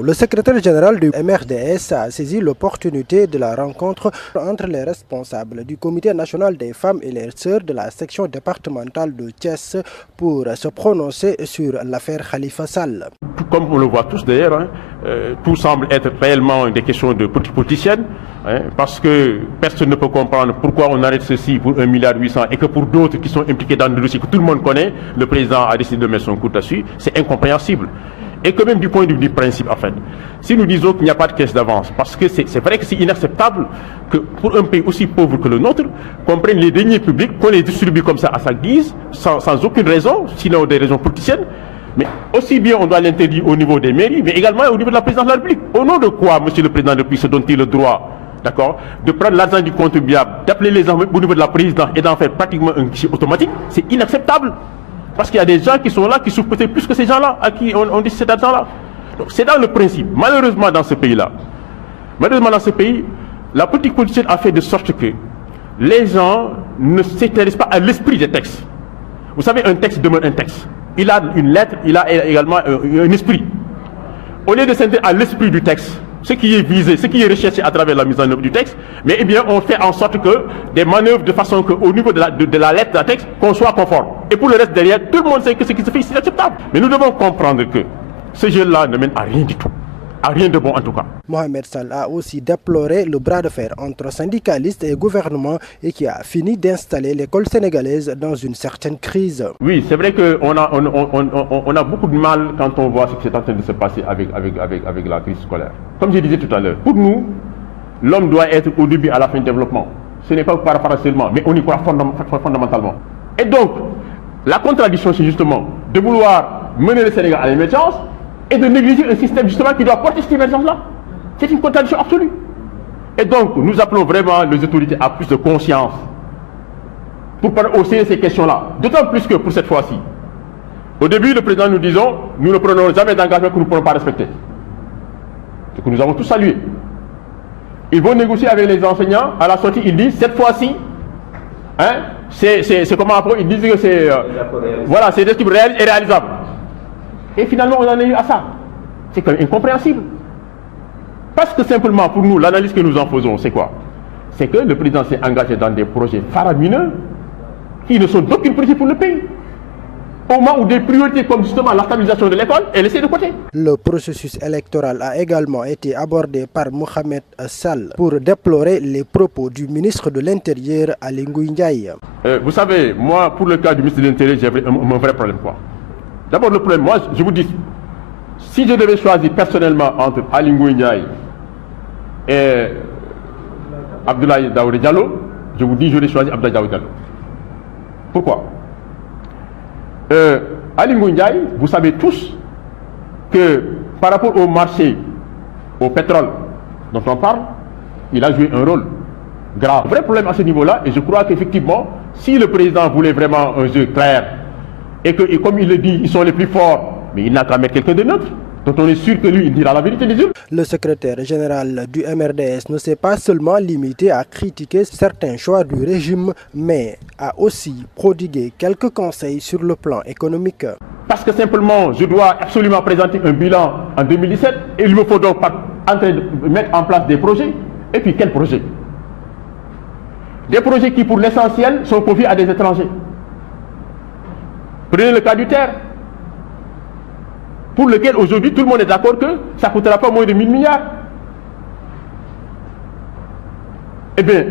Le secrétaire général du MRDS a saisi l'opportunité de la rencontre entre les responsables du Comité national des femmes et les sœurs de la section départementale de Thiès pour se prononcer sur l'affaire Khalifa Sall. Comme on le voit tous d'ailleurs, tout semble être réellement des questions de politiciennes, parce que personne ne peut comprendre pourquoi on arrête ceci pour 1,8 milliard et que pour d'autres qui sont impliqués dans le dossier que tout le monde connaît, le président a décidé de mettre son coup dessus. C'est incompréhensible. Et que même du point de vue du principe, en fait, si nous disons qu'il n'y a pas de caisse d'avance, parce que c'est vrai que c'est inacceptable que pour un pays aussi pauvre que le nôtre, qu'on prenne les deniers publics, qu'on les distribue comme ça à sa guise, sans aucune raison, sinon des raisons politiciennes. Mais aussi bien on doit l'interdire au niveau des mairies, mais également au niveau de la présidence de la République. Au nom de quoi, monsieur le président de la République, se donne-t-il le droit, d'accord, de prendre l'argent du contribuable, d'appeler les gens au niveau de la présidence et d'en faire pratiquement un guichet automatique? C'est inacceptable. Parce qu'il y a des gens qui sont là, qui souffrent peut-être plus que ces gens-là, à qui on dit cet argent-là. Donc c'est dans le principe. Malheureusement dans ce pays-là, la politique politicienne a fait de sorte que les gens ne s'intéressent pas à l'esprit des textes. Vous savez, un texte demeure un texte. Il a une lettre, il a également un esprit. Au lieu de s'intéresser à l'esprit du texte, ce qui est visé, ce qui est recherché à travers la mise en œuvre du texte, mais eh bien on fait en sorte que des manœuvres de façon qu'au niveau de la lettre d'un texte, qu'on soit conforme. Et pour le reste derrière, tout le monde sait que ce qui se fait c'est inacceptable. Mais nous devons comprendre que ce jeu-là ne mène à rien du tout. À rien de bon en tout cas. Mohamed Sall a aussi déploré le bras de fer entre syndicalistes et gouvernement et qui a fini d'installer l'école sénégalaise dans une certaine crise. Oui, c'est vrai qu'on a beaucoup de mal quand on voit ce qui est en train de se passer avec la crise scolaire. Comme je disais tout à l'heure, pour nous, l'homme doit être au début à la fin du développement. Ce n'est pas par rapport seulement, mais on y croit fondamentalement. Et donc, la contradiction, c'est justement de vouloir mener le Sénégal à l'émergence et de négliger un système justement qui doit porter cette émergence-là. C'est une contradiction absolue. Et donc, nous appelons vraiment les autorités à plus de conscience pour hausser ces questions-là. D'autant plus que pour cette fois-ci, au début, le président nous disait, nous ne prenons jamais d'engagement que nous ne pourrons pas respecter. Ce que nous avons tous salué. Ils vont négocier avec les enseignants. À la sortie, ils disent, cette fois-ci, c'est comment après, ils disent que c'est voilà, c'est des trucs réalistes et réalisables. Et finalement, on en est eu à ça. C'est quand même incompréhensible. Parce que simplement, pour nous, l'analyse que nous en faisons, c'est quoi? C'est que le président s'est engagé dans des projets faramineux qui ne sont d'aucune priorité pour le pays. Au moment où des priorités comme justement la stabilisation de l'école est laissée de côté. Le processus électoral a également été abordé par Mohamed Sall pour déplorer les propos du ministre de l'Intérieur, Aly Ngouille Ndiaye. Vous savez, moi, pour le cas du ministre de l'Intérieur, j'ai un vrai problème. D'abord, le problème, moi, je vous dis, si je devais choisir personnellement entre Aly Ngouille Ndiaye et Abdoulaye Daouda Diallo, je vous dis, j'aurais choisi Abdoulaye Daouda Diallo. Pourquoi? Aly Ngouille Ndiaye, vous savez tous que par rapport au marché, au pétrole dont on parle, il a joué un rôle grave. Un vrai problème à ce niveau-là, et je crois qu'effectivement, si le président voulait vraiment un jeu clair, et que, comme il le dit, ils sont les plus forts, mais il n'a qu'à mettre quelqu'un de neutre, dont on est sûr que lui, il dira la vérité des yeux. Le secrétaire général du MRDS ne s'est pas seulement limité à critiquer certains choix du régime, mais a aussi prodigué quelques conseils sur le plan économique. Parce que simplement, je dois absolument présenter un bilan en 2017, et il me faut donc en train de mettre en place des projets. Et puis, quels projets? Des projets qui, pour l'essentiel, sont confiés à des étrangers. Prenez le cas du terre, pour lequel aujourd'hui tout le monde est d'accord que ça ne coûtera pas moins de 1000 milliards. Eh bien,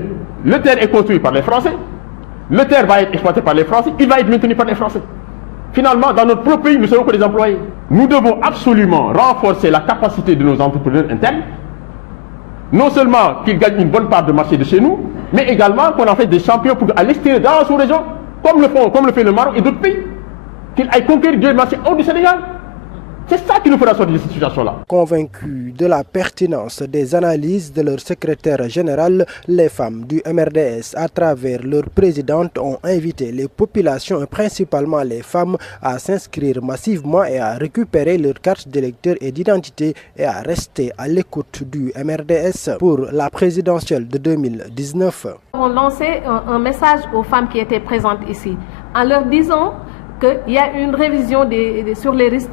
le terre est construit par les Français, le terre va être exploité par les Français, il va être maintenu par les Français. Finalement, dans notre propre pays, nous ne serons que des employés. Nous devons absolument renforcer la capacité de nos entrepreneurs internes, non seulement qu'ils gagnent une bonne part de marché de chez nous, mais également qu'on en fait des champions pour à l'extérieur, dans la sous-région, comme le fait le Maroc et d'autres pays. Qu'ils aillent conquérir des marchés hors du Sénégal. C'est ça qui nous fera sortir de cette situation-là. Convaincus de la pertinence des analyses de leur secrétaire général, les femmes du MRDS, à travers leur présidente, ont invité les populations, et principalement les femmes, à s'inscrire massivement et à récupérer leur carte d'électeur et d'identité et à rester à l'écoute du MRDS pour la présidentielle de 2019. On lançait un message aux femmes qui étaient présentes ici, en leur disant qu'il y a une révision sur les listes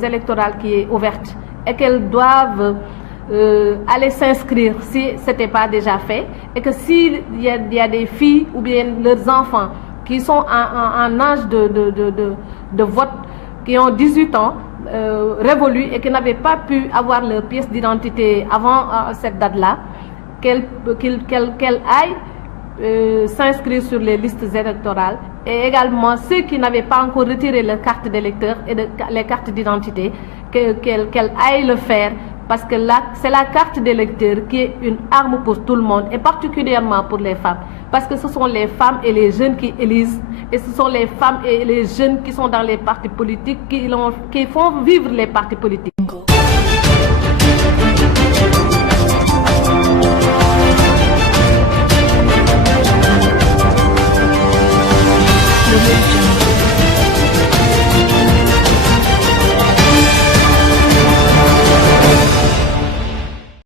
électorales qui est ouverte et qu'elles doivent aller s'inscrire si ce n'était pas déjà fait, et que s'il y a des filles ou bien leurs enfants qui sont en âge de vote, qui ont 18 ans, révolus et qui n'avaient pas pu avoir leur pièce d'identité avant cette date-là, qu'elles aillent s'inscrire sur les listes électorales, et également ceux qui n'avaient pas encore retiré leur carte d'électeur et les cartes d'identité, qu'elles aillent le faire, parce que là, c'est la carte d'électeur qui est une arme pour tout le monde, et particulièrement pour les femmes. Parce que ce sont les femmes et les jeunes qui élisent, et ce sont les femmes et les jeunes qui sont dans les partis politiques, qui font vivre les partis politiques.